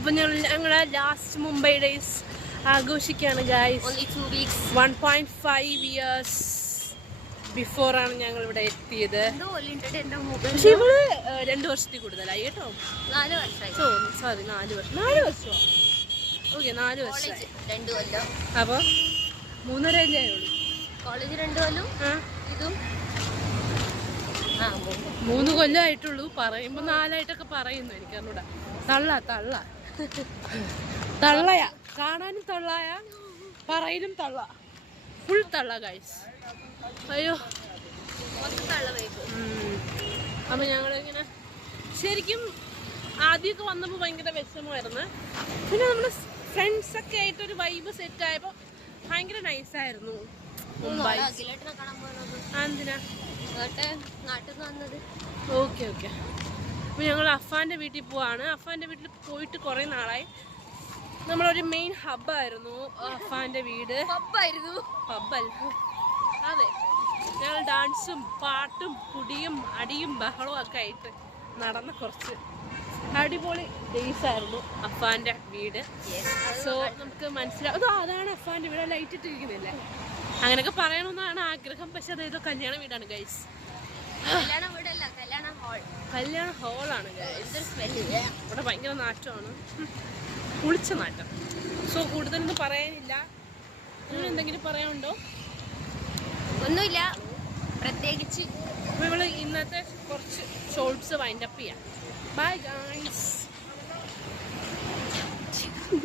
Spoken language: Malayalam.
അപ്പൊ ഞങ്ങളെ ലാസ്റ്റ് മുംബൈ ഡേയ്സ് ആഘോഷിക്കാണ് ഗൈസ്. 1.5 years ബിഫോർ ആണ് ഞങ്ങൾ ഇവിടെ എത്തിയത്. പക്ഷെ ഇവള് 2 വർഷത്തിൽ കൂടുതലായി കേട്ടോ. 4 വർഷമോ? ഓക്കെ 4 വർഷം. അപ്പൊ 3.5 ആയുള്ളൂ. കോളേജ് 2 കൊല്ലം, ഇതും 3 കൊല്ലമായിട്ടുള്ളൂ. പറയുമ്പോ 4 പറയുന്നു. എനിക്ക് അറിഞ്ഞൂടാ. തള്ളയാ, കാണാനും തള്ളായ, പറയലും തള്ള, ഫുൾ തള്ള ഗൈസ്. അയ്യോ അപ്പൊ ഞങ്ങളിങ്ങനെ ശരിക്കും ആദ്യമൊക്കെ വന്നപ്പോ ഭയങ്കര വിഷമമായിരുന്നു. പിന്നെ നമ്മള് ഫ്രണ്ട്സ് ഒക്കെ ആയിട്ടൊരു വൈബ് സെറ്റ് ആയപ്പോ ഭയങ്കര നൈസായിരുന്നു. എന്തിനാ? ഓക്കെ അപ്പൊ ഞങ്ങൾ അഫാന്റെ വീട്ടിൽ പോവാണ്. അഫാന്റെ വീട്ടിൽ പോയിട്ട് കുറെ നാളായി. നമ്മളൊരു മെയിൻ ഹബ്ബായിരുന്നു അഫാന്റെ വീട്. പബ്ബല്ല, അതെ. ഞങ്ങൾ ഡാൻസും പാട്ടും കുടിയും അടിയും ബഹളവും ഒക്കെ ആയിട്ട് നടന്ന കുറച്ച് അടിപൊളി ഡേയ്സ് ആയിരുന്നു അഫാന്റെ വീട്. സോ നമുക്ക് മനസ്സിലാവും അതാണ് അഫാന്റെ വീട്. ലൈറ്റ് ഇട്ടിരിക്കുന്നില്ലേ? അങ്ങനെയൊക്കെ പറയണമെന്നാണ് ആഗ്രഹം. പക്ഷെ അതേതോ കല്യാണ വീടാണ് ഗൈസ്. കല്യാണ ഹോളാണ് ഗൈസ്. ഇവിടെ ഭയങ്കര നാറ്റമാണ്, കുളിച്ച നാറ്റം. സോ കൂടുതലൊന്നും പറയാനില്ല. എന്തെങ്കിലും പറയാനുണ്ടോ? ഒന്നുമില്ല പ്രത്യേകിച്ച്. അപ്പൊ ഇവള് ഇന്നത്തെ കുറച്ച് ഷോർട്സ് വൈൻഡപ്പ് ചെയ്യാം. Bye guys.